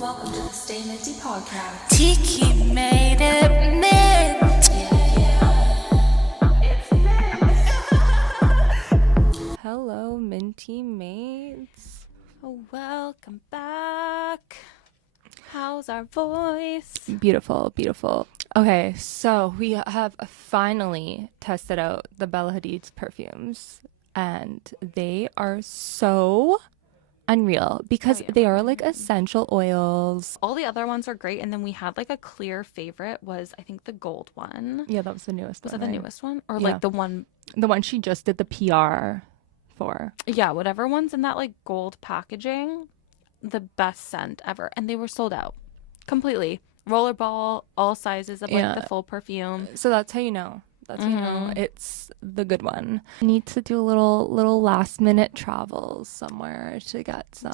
Welcome to the Stay Minty podcast. Tiki made it mint. It's mint. Hello, Minty mates. Welcome back. How's our voice? Beautiful, beautiful. Okay, so we have finally tested out the Bella Hadid's perfumes, and they are so unreal because they are like essential oils. All the other ones are great, and then we had like a clear favorite was I think the gold one. Yeah, that was the newest Was one. that the right? newest one? Or Yeah. like the one? The one she just did the PR for. Yeah, whatever one's in that like gold packaging. The best scent ever. And they were sold out completely. Rollerball, all sizes of like the full perfume. So that's how you know. That's how you know it's the good one. Need to do a little last minute travels somewhere to get some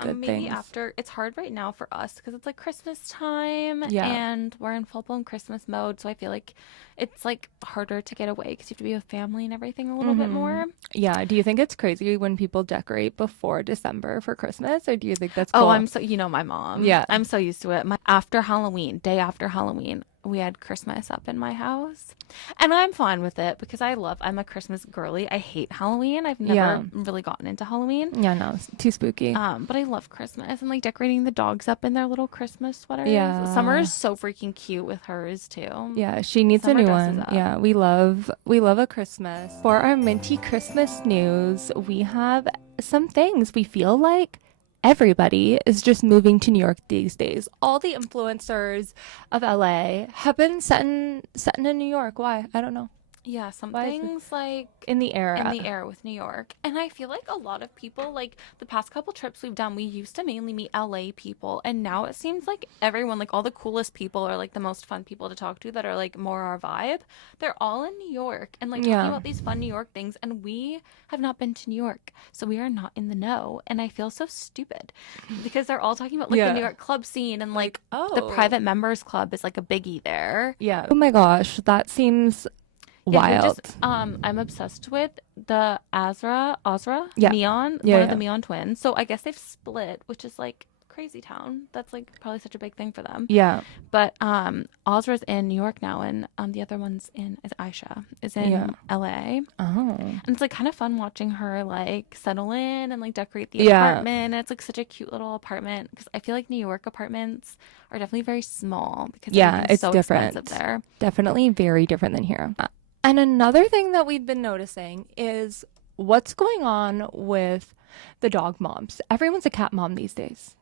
good Maybe things. after. It's hard right now for us because it's like Christmas time Yeah. and we're in full blown Christmas mode. So I feel like it's like harder to get away because you have to be with family and everything a little bit more. Yeah. Do you think it's crazy when people decorate before December for Christmas, or do you think that's cool? Oh, I'm so, my mom. Yeah. I'm so used to it. Day after Halloween, we had Christmas up in my house. And I'm fine with it because I'm a Christmas girly. I hate Halloween. I've never really gotten into Halloween. Yeah, no, it's too spooky. But I love Christmas and like decorating the dogs up in their little Christmas sweaters. Yeah. Summer is so freaking cute with hers too. Yeah, she needs Summer a new dresses one. up. Yeah, we love a Christmas. For our Minty Christmas news, we have some things. We feel like everybody is just moving to New York these days. All the influencers of LA have been setting in New York. Why? I don't know. Yeah, some Why is it things like in the air. in the air with New York. And I feel like a lot of people, like the past couple trips we've done, we used to mainly meet LA people. And now it seems like everyone, like all the coolest people or like the most fun people to talk to that are like more our vibe, they're all in New York and like talking Yeah. about these fun New York things. And we have not been to New York. So we are not in the know. And I feel so stupid because they're all talking about like Yeah. the New York club scene and like the oh. private members club is like a biggie there. Yeah. Oh my gosh, that seems Yeah, wild. I'm obsessed with the Azra Yeah. Neon, Yeah, one of yeah. the Neon twins. So I guess they've split, which is like crazy town. That's like probably such a big thing for them. Yeah. But Azra's in New York now, and the other one's is Aisha is in Yeah. LA, Oh. and it's like kind of fun watching her like settle in and like decorate the Yeah. apartment. And it's like such a cute little apartment because I feel like New York apartments are definitely very small because Yeah, everything's it's so different. expensive there. Definitely very different than here. And another thing that we've been noticing is what's going on with the dog moms. Everyone's a cat mom these days.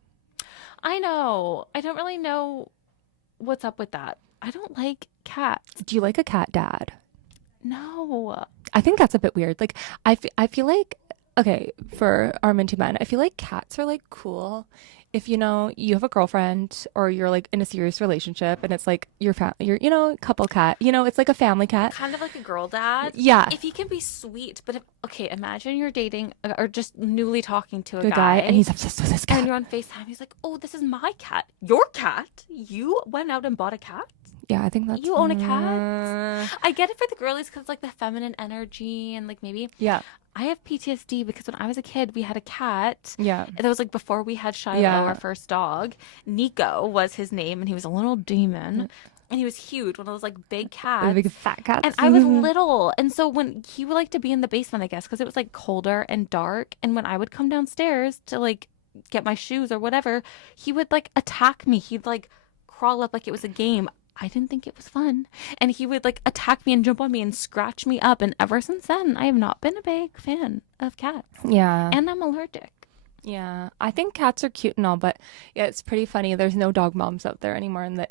I know. I don't really know what's up with that. I don't like cats. Do you like a cat dad? No. I think that's a bit weird. Like, I feel like, okay, for our Minty men, I feel like cats are like cool if you have a girlfriend or you're like in a serious relationship and it's like your couple cat, it's like a family cat. Kind of like a girl dad. Yeah. If he can be sweet, but imagine you're dating or just newly talking to a Good guy and he's obsessed with this cat. and you're on FaceTime. He's like, "Oh, this is my cat. Your cat? You went out and bought a cat? Yeah, I think that's You own a cat?" I get it for the girlies because like the feminine energy and like maybe Yeah. I have PTSD because when I was a kid, we had a cat. Yeah. That was like before we had Shiloh, Yeah. our first dog. Nico was his name, and he was a little demon. And he was huge, one of those like big cats. The big fat cats. And I was little. And so when he would like to be in the basement, I guess, because it was like colder and dark. And when I would come downstairs to like get my shoes or whatever, he would like attack me. He'd like crawl up like it was a game. I didn't think it was fun. And he would like attack me and jump on me and scratch me up. And ever since then, I have not been a big fan of cats. Yeah. And I'm allergic. Yeah, I think cats are cute and all, but yeah, it's pretty funny. There's no dog moms out there anymore in the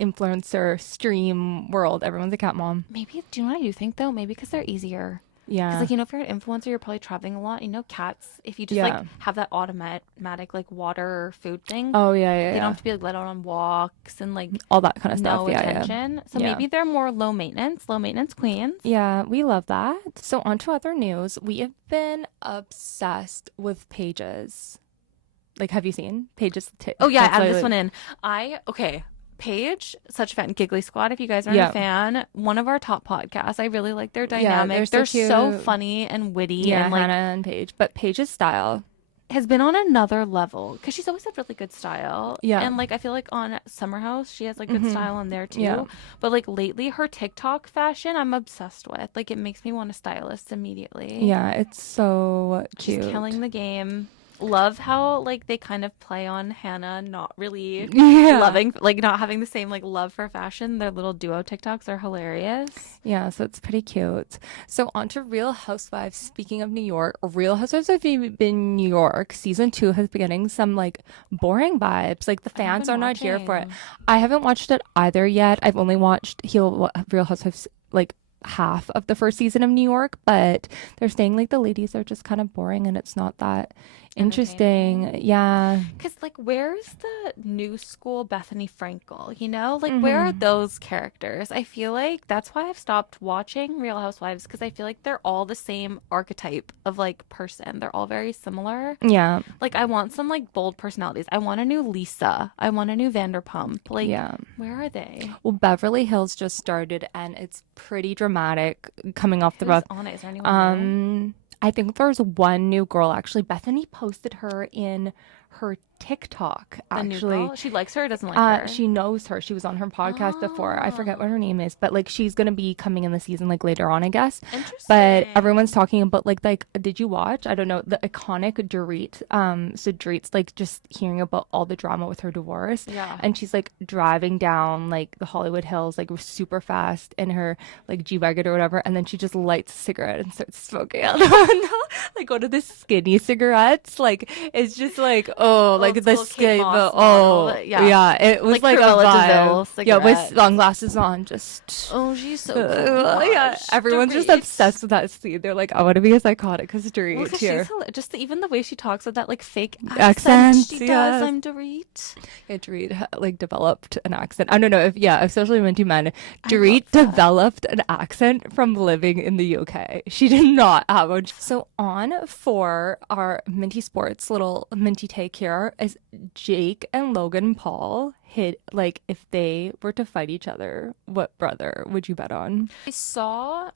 influencer stream world. Everyone's a cat mom. Maybe, do you know what I do think though? Maybe because they're easier. Yeah. Because like, if you're an influencer, you're probably traveling a lot. Cats, if you just Yeah. like have that automatic like water or food thing, Oh yeah, yeah, they yeah. don't have to be like let out on walks and like All that kind of stuff. no Yeah, yeah. attention. So Yeah. maybe they're more low maintenance queens. Yeah, we love that. So on to other news. We have been obsessed with Pages. Like, have you seen Pages? Oh yeah, That's add why, this like- one in. Paige, such a fan. Giggly Squad, if you guys aren't Yeah. a fan, one of our top podcasts. I really like their Yeah, dynamic. they're so They're so cute. funny and witty Yeah, and like Hannah and Paige. But Paige's style, has been on another level because she's always had really good style. Yeah. And like I feel like on Summer House, she has like good style on there too. Yeah. But like lately, her TikTok fashion, I'm obsessed with. Like it makes me want a stylist immediately. Yeah, it's so She's cute. killing the game. Love how like they kind of play on Hannah not really Yeah. loving, like not having the same like love for fashion. Their little duo TikToks are hilarious. Yeah, so it's pretty cute. So on to Real Housewives. Speaking of New York, Real Housewives of New York season 2 has been getting some like boring vibes. Like the fans are not here for it. I haven't watched it either yet. I've only watched Real Housewives like half of the first season of New York, but they're saying like the ladies are just kind of boring and it's not that interesting. Yeah. Because, like, where's the new school Bethany Frankel? You know, like, where are those characters? I feel like that's why I've stopped watching Real Housewives because I feel like they're all the same archetype of like person. They're all very similar. Yeah. Like, I want some like bold personalities. I want a new Lisa. I want a new Vanderpump. Like, Yeah. where are they? Well, Beverly Hills just started and it's pretty dramatic coming off the Who's rough. on it? Is there anyone new? I think there's one new girl actually. Bethany posted her in her TikTok The new actually. girl? She likes her or doesn't like her? She knows her. She was on her podcast before. I forget what her name is, but like she's gonna be coming in the season like later on, I guess. Interesting. But everyone's talking about like did you watch? I don't know, the iconic Dorit. So Dorit's like just hearing about all the drama with her divorce. Yeah. And she's like driving down like the Hollywood Hills like super fast in her like G-Wagon or whatever, and then she just lights a cigarette and starts smoking out the window. Like one of the skinny cigarettes. Like it's just like like the school Kate skin, Moss model, yeah, it was like a Cruella vibe. DeVille Yeah, with cigarette. sunglasses on, just Oh, she's so cool. yeah. Everyone's just Dorit. obsessed with that scene. They're like, I want to be as iconic as Dorit Well, 'cause here. just even the way she talks with that like fake Accent, accent she does. yes. I'm Dorit. Yeah, Dorit like developed an accent. I don't know if especially Minty Men. I Dorit love that. developed an accent from living in the UK. She did not have one. So on for our Minty Sports little Minty take here is Jake and Logan Paul hit like if they were to fight each other, what brother would you bet on? I saw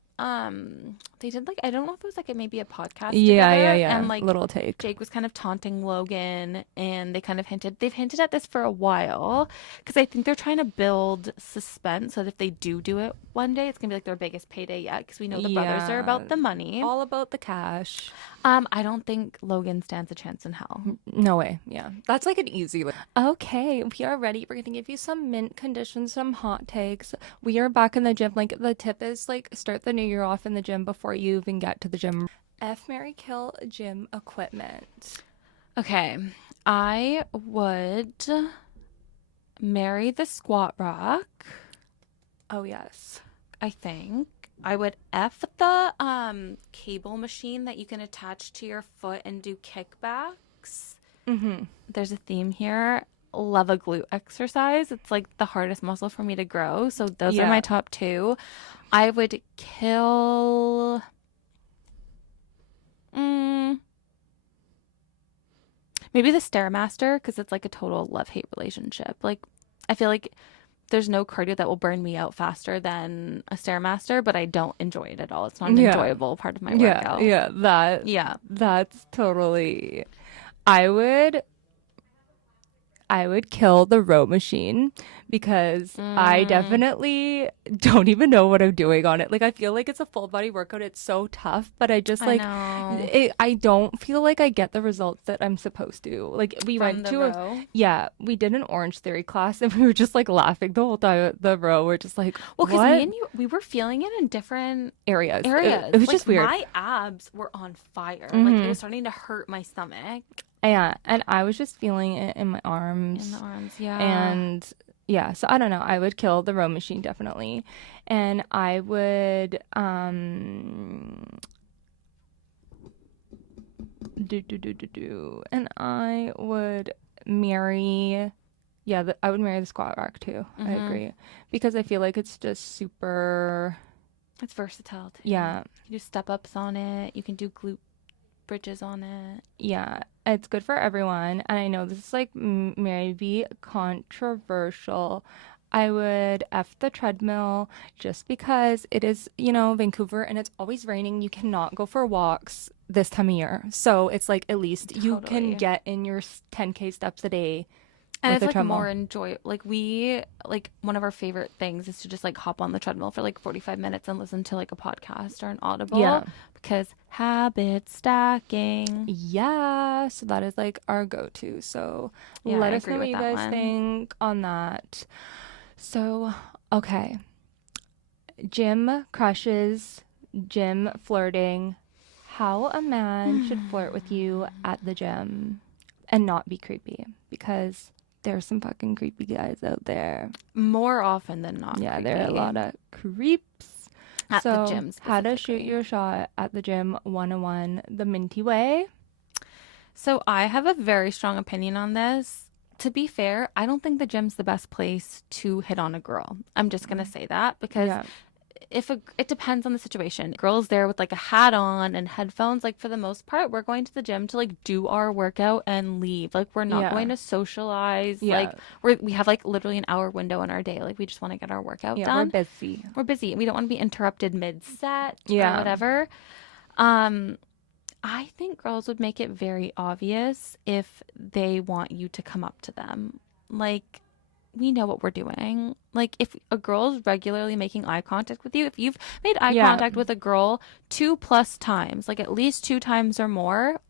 they did like I don't know if it was like maybe a podcast Yeah, together, yeah. and like little take. Jake was kind of taunting Logan, and they've hinted at this for a while because I think they're trying to build suspense so that if they do it one day, it's gonna be like their biggest payday yet because we know the brothers are about the money. All about the cash. I don't think Logan stands a chance in hell. No way. Yeah. That's like an easy one. Okay, we are ready. We're going to give you some mint conditions, some hot takes. We are back in the gym. Like the tip is like start the new year off in the gym before you even get to the gym. F, marry, kill gym equipment. Okay, I would marry the squat rack. Oh, yes. I think I would F the cable machine that you can attach to your foot and do kickbacks. Mm-hmm. There's a theme here. Love a glute exercise. It's like the hardest muscle for me to grow. So those are Yeah. my top two. I would kill. Maybe the Stairmaster because it's like a total love-hate relationship. Like I feel like there's no cardio that will burn me out faster than a Stairmaster, but I don't enjoy it at all. It's not an enjoyable part of my workout. Yeah. That's totally. I would kill the row machine because I definitely don't even know what I'm doing on it. Like I feel like it's a full body workout. It's so tough, but I just like I don't feel like I get the results that I'm supposed to. Like we went to we did an Orange Theory class and we were just like laughing the whole time at the row. We're just like, because me and you, we were feeling it in different areas. It was like, just weird. My abs were on fire. Like it was starting to hurt my stomach. Yeah, and I was just feeling it in my arms. In the arms, yeah. And yeah, so I don't know. I would kill the row machine definitely. And I would and I would marry I would marry the squat rack too. I agree. Because I feel like it's just super It's versatile too. Yeah. You do step ups on it. You can do glute bridges on it. Yeah, it's good for everyone. And I know this is like maybe controversial. I would F the treadmill just because it is, you know, Vancouver and it's always raining. You cannot go for walks this time of year. So it's like at least you can Totally. get in your 10K steps a day And with it's a like treadmill. more like one of our favorite things is to just like hop on the treadmill for like 45 minutes and listen to like a podcast or an audible Yeah. because habit stacking. Yeah, so that is like our go-to. So Yeah, let I us know agree what with you that guys one. think on that. So, okay. Gym crushes, gym flirting. How a man should flirt with you at the gym and not be creepy because there's some fucking creepy guys out there. More often than not, Yeah, there are a creepy. lot of creeps. At the So, gym how to shoot specifically. your shot at the gym 101 the Minty way. So I have a very strong opinion on this. To be fair, I don't think the gym's the best place to hit on a girl. I'm just gonna say that because Yeah. it depends on the situation. Girls there with like a hat on and headphones, like for the most part, we're going to the gym to like do our workout and leave. Like we're not Yeah. going to socialize. Yeah. Like we have like literally an hour window in our day. Like we just want to get our workout Yeah, done. we're busy. We're busy. We don't want to be interrupted mid set Yeah. or whatever. I think girls would make it very obvious if they want you to come up to them. Like, we know what we're doing. Like, if a girl's regularly making eye contact with you, if you've made eye Yeah. contact with a girl 2+ times, like at least 2 times or more,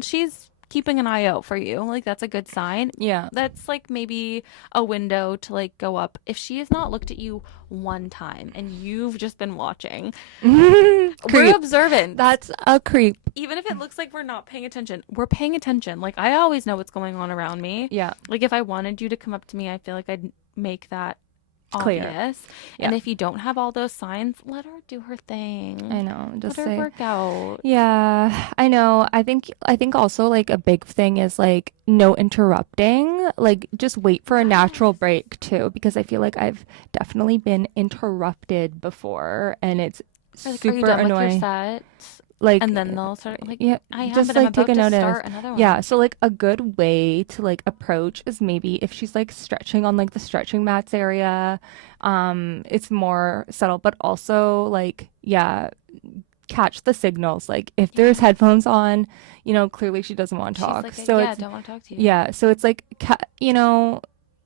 she's keeping an eye out for you. Like, that's a good sign. Yeah. That's like maybe a window to like go up. If she has not looked at you one time and you've just been watching, we're Creep. observant. That's a creep. Even if it looks like we're not paying attention, we're paying attention. Like I always know what's going on around me. Yeah. Like if I wanted you to come up to me, I feel like I'd make that Clear. obvious. Yeah. And if you don't have all those signs, let her do her thing. I know. Just Let her say. work out. Yeah, I know. I think also like a big thing is like no interrupting. Like just wait for a natural break too, because I feel like I've definitely been interrupted before and it's Or, like, are you super done with annoying. your set? Like And then they'll start like, yeah, I am, just but I'm like take about a to notice. start another one. Yeah, so like a good way to like approach is maybe if she's like stretching on like the stretching mats area, it's more subtle, but also like yeah, catch the signals. Like if there's headphones on, you know, clearly she doesn't want to She's talk. like, So yeah, it's don't want to talk to you. yeah, so it's like you know,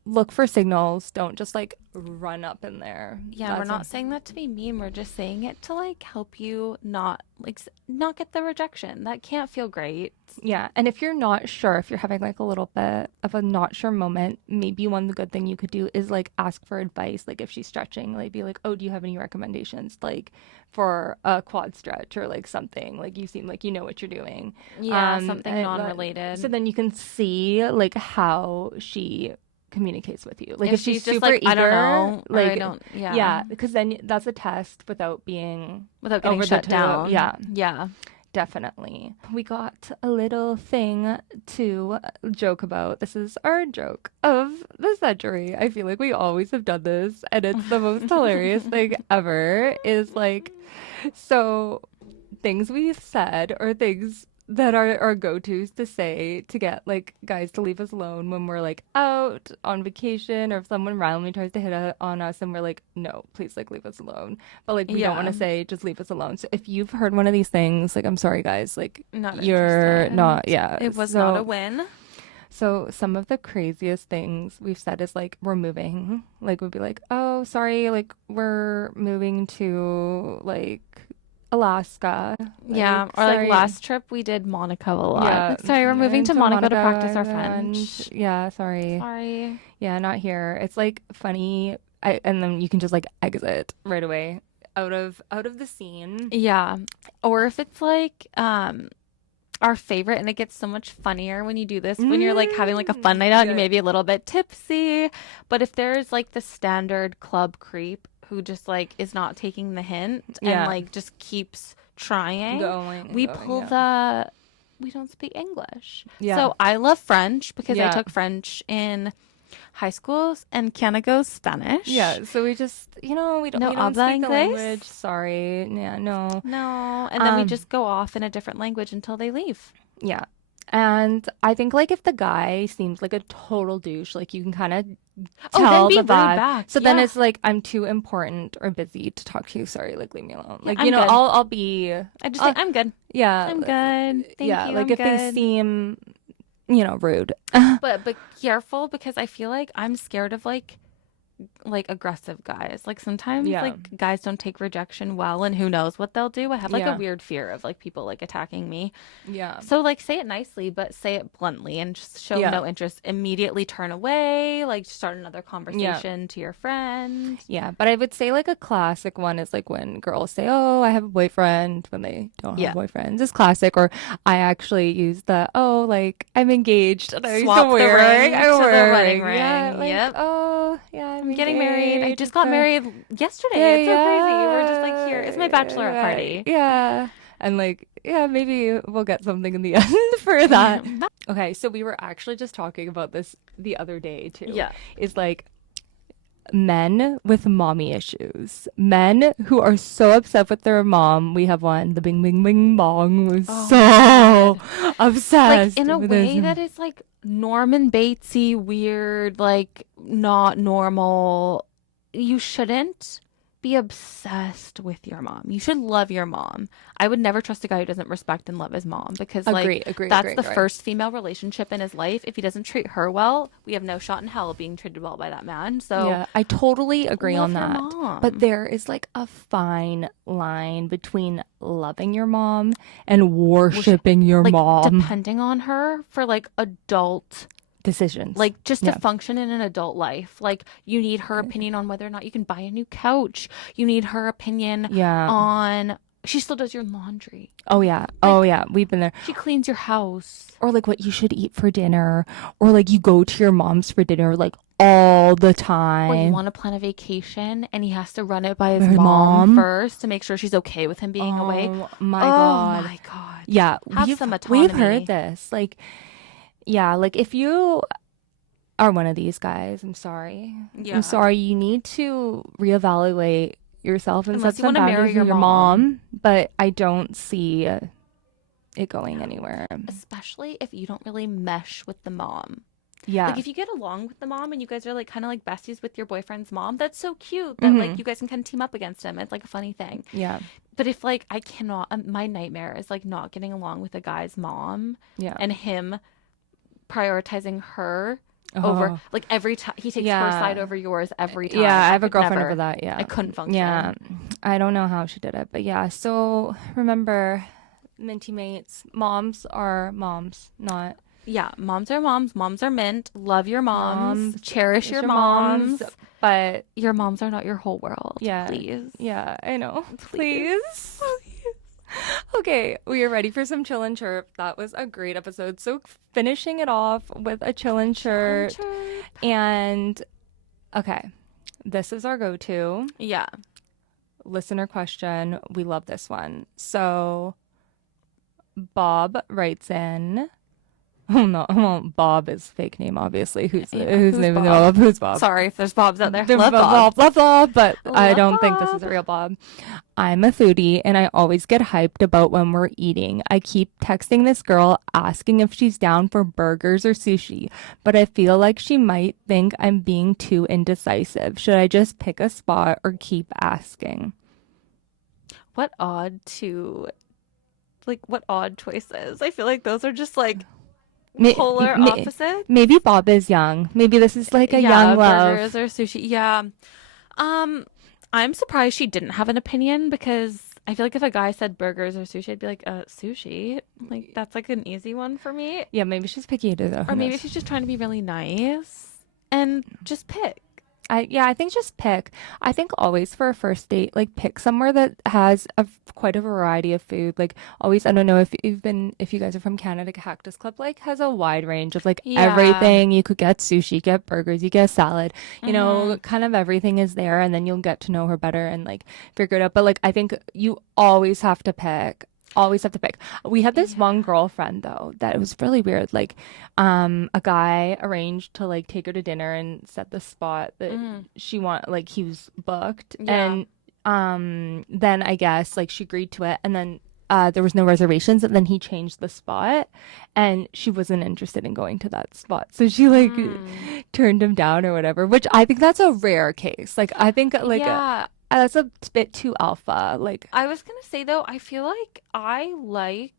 look for signals. Don't just like run up in there. Yeah, we're That's not saying that to be mean. We're just saying it to like help you not like not get the rejection. That can't feel great. Yeah, and if you're not sure, if you're having like a little bit of a not sure moment, maybe one good thing you could do is like ask for advice. Like if she's stretching, like be like, "Oh, do you have any recommendations like for a quad stretch or like something? Like you seem like you know what you're doing." Yeah, something and non-related. So then you can see like how she communicates with you. Like If if she's she's just super like, eager, I don't know, or like I don't, yeah, yeah, because then that's a test without being without getting over the shut top. down. Yeah. Yeah. Definitely. We got a little thing to joke about. This is our joke of the century. I feel like we always have done this, and it's the most hilarious thing ever. Is like, so things we've said or things that are our go-tos to say to get like guys to leave us alone when we're like out on vacation or if someone randomly tries to on us and we're like, no, please like leave us alone. But like we don't want to Yeah. say just leave us alone. So if you've heard one of these things, like I'm sorry guys, like Not you're interested. not yeah. It was not a So- win. So some of the craziest things we've said is like we're moving. Like we'd be like, oh sorry, like we're moving to like Alaska. Yeah, Like, or like sorry. last trip we did Monaco a lot. Yeah, Like, sorry, we're moving to into Monaco to practice our and- French. Yeah, sorry. Sorry. Yeah, not here. It's like funny, and then you can just like exit right away out of the scene. Yeah. Or if it's like our favorite and it gets so much funnier when you do this when you're like having like a fun night out and you Yeah. may be a little bit tipsy. But if there's like the standard club creep who just like is not taking the hint Yeah. and like just keeps trying, Going, we going, pull yeah. we don't speak English. Yeah. So I love French because I Yeah. took French in high school and Canada goes Spanish. Yeah, so we just we don't No speak habla the inglés? language. Sorry, yeah, no, No. And then we Um, just go off in a different language until they leave. yeah. And I think like if the guy seems like a total douche, like you can kind of Oh, then tell be the rude vibe. back. So then Yeah. it's like I'm too important or busy to talk to you. Sorry, like leave me alone. Yeah, Like, I'm good. I'll be I just uh, think I'm good. yeah, I'm good. Thank yeah, you. like I'm if they good. seem, rude. But careful because I feel like I'm scared of like aggressive guys. Like sometimes Yeah. like guys don't take rejection well and who knows what they'll do. I have like a Yeah. weird fear of like people like attacking me. Yeah. So like say it nicely, but say it bluntly and just show Yeah. no interest. Immediately turn away, like start another Yeah. conversation to your friend. Yeah, but I would say like a classic one is like when girls say, "Oh, I have a boyfriend," when they don't have Yeah. boyfriends. It's classic. Or I actually use the, "Oh, like I'm engaged." And I used Swap to the wear ring I to the wear a wedding Yeah, ring. like, Yep. "Oh, yeah, I'm getting married. I just It's got a married yesterday. yeah, It's so crazy. We're just like here. It's my bachelorette yeah, party. yeah." And like, yeah, maybe we'll get something in the end for that. Okay, so we were actually just talking about this the other day too. Yeah. Is like men with mommy issues. Men who are so upset with their mom. We have one, the Bing Bing Bing Bong, was Oh so like obsessed in a with way his. that is like Norman Batesy weird, like not normal. You shouldn't be obsessed with your mom. You should love your mom. I would never trust a guy who doesn't respect and love his mom because like that's the Agree. first female relationship in his life. If he doesn't treat her well, we have no shot in hell of being treated well by that man. So Yeah, I totally agree on love your that. mom. But there is like a fine line between loving your mom and worshiping your like mom depending on her for like adult decisions. like just to Yeah. function in an adult life. Like you need her opinion on whether or not you can buy a new couch. You need her opinion Yeah. on she still does your laundry. Oh yeah. Oh yeah. We've been there. She cleans your house. Or like what you should eat for dinner, or like you go to your mom's for dinner like all the Or you time. want to plan a vacation and he has to run it by his Her mom mom? first to make sure she's okay with him being away. Oh my Oh God. my God. Yeah, Have some we've autonomy. heard this. Like, yeah, like if you are one of these guys, I'm sorry. Yeah. I'm sorry. You need to reevaluate yourself and Unless set you some wanna marry boundaries your with your mom. mom. But I don't see it going anywhere. Especially if you don't really mesh with the mom. Yeah. Like if you get along with the mom and you guys are like kind of like besties with your boyfriend's mom, that's so cute that like you guys can kind of team up against him. It's like a funny thing. Yeah. But if like I cannot, my nightmare is like not getting along with a guy's mom Yeah. and him prioritizing her over Oh. like every time he takes her Yeah. side over yours every time. Yeah, I have a could girlfriend never. over that. Yeah. I couldn't function. Yeah. I don't know how she did it, but yeah. So remember, Minty mates, moms are moms, not Yeah, moms are moms. Moms are mint. Love your moms. Moms, Cherish your moms. But Your moms are not your whole world. yeah, Please. yeah, I know. Please. Please. Okay, we are ready for some chill and chirp. That was a great episode. So finishing it off with a chill and chirp. And okay, this is our go-to Yeah. listener question. We love this one. So Bob writes in. Oh no, well, Bob is fake name, obviously. Whose who's name is Bob? Bob? Who's Bob? Sorry if there's Bobs out there. The Love Bob. Love Bob, but I Love don't think this is Bob. a real Bob. I'm a foodie and I always get hyped about when we're eating. I keep texting this girl asking if she's down for burgers or sushi, but I feel like she might think I'm being too indecisive. Should I just pick a spot or keep asking? What odd choices. I feel like those are just like May- polar may- opposites. Maybe Bob is young. Maybe this is like a young love. burgers or sushi. Yeah. I'm surprised she didn't have an opinion because I feel like if a guy said burgers or sushi, I'd be like, sushi. Like that's like an easy one for me. Yeah, maybe she's picky eater though. Or maybe she's just trying to be really nice and just pick. I think just pick. I think always for a first date, like pick somewhere that has quite a variety of food. Like always, I don't know if if you guys are from Canada, Cactus Club like has a wide range of like Yeah. everything. You could get sushi, get burgers, you get salad. You know, Mm-hmm. kind of everything is there, and then you'll get to know her better and like figure it out. But like I think you always have to pick. Always have to pick. We had this one girlfriend though that it was really weird. Like, a guy arranged to like take her to dinner and set the spot that she like he was booked, Yeah. and then I guess like she agreed to it, and then there was no reservations, and then he changed the spot, and she wasn't interested in going to that spot. So she like turned him down or whatever, which I think that's a rare case. Like I think like Yeah. that's a bit too alpha. Like I was gonna say though, I feel like I like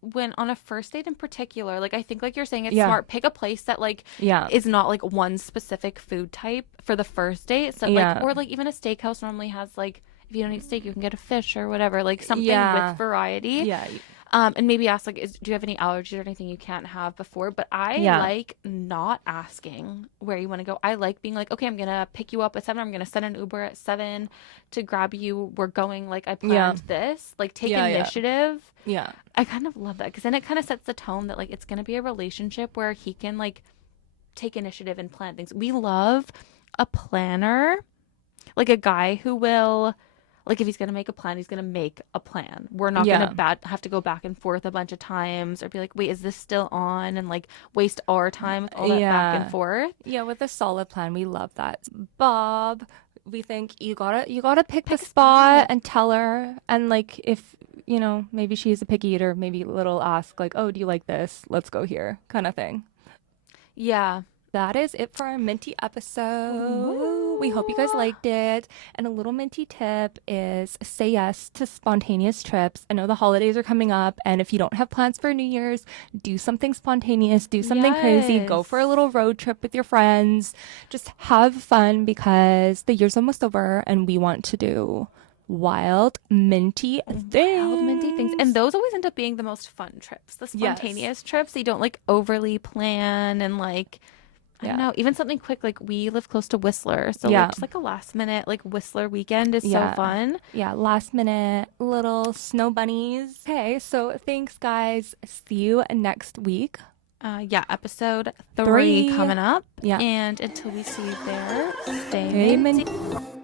when on a first date in particular, like I think like you're saying it's Yeah. smart. Pick a place that like yeah. is not like one specific food type for the first date. So like Yeah. or like even a steakhouse normally has like if you don't eat steak, you can get a fish or whatever, like something Yeah. with variety. Yeah. And maybe ask like, do you have any allergies or anything you can't have before? But I Yeah. like not asking where you want to go. I like being like, okay, I'm gonna pick you up at 7. I'm gonna send an Uber at 7 to grab you. We're going. Like I planned this. Like take Yeah, yeah. initiative. Yeah. I kind of love that because then it kind of sets the tone that like it's gonna be a relationship where he can like take initiative and plan things. We love a planner, like a guy who will. Like if he's gonna make a plan, he's gonna make a plan. We're not Yeah. gonna have to go back and forth a bunch of times or be like, wait, is this still on? And like waste our time with all that back and Yeah. forth. Yeah, with a solid plan, we love that. Bob, we think you gotta pick the spot and tell her, and like if maybe she's a picky eater, maybe a little ask like, oh, do you like this? Let's go here, kind of thing. Yeah. That is it for our Minty episode. We hope you guys liked it. And a little Minty tip is say yes to spontaneous trips. I know the holidays are coming up, and if you don't have plans for New Year's, do something spontaneous, do something crazy, go for a little road trip with your friends. Just have fun because the year's almost over and we want to do wild minty things. Wild minty things. And those always end up being the most fun trips. The spontaneous trips, you don't like overly plan and like I don't know, even something quick, like we live close to Whistler, so like just like a last minute like Whistler weekend is so fun. Yeah, last minute little snow bunnies. Okay, so thanks guys. See you next week. Episode 3 coming up. Yeah. And until we see you there, stay Stay minty. minty.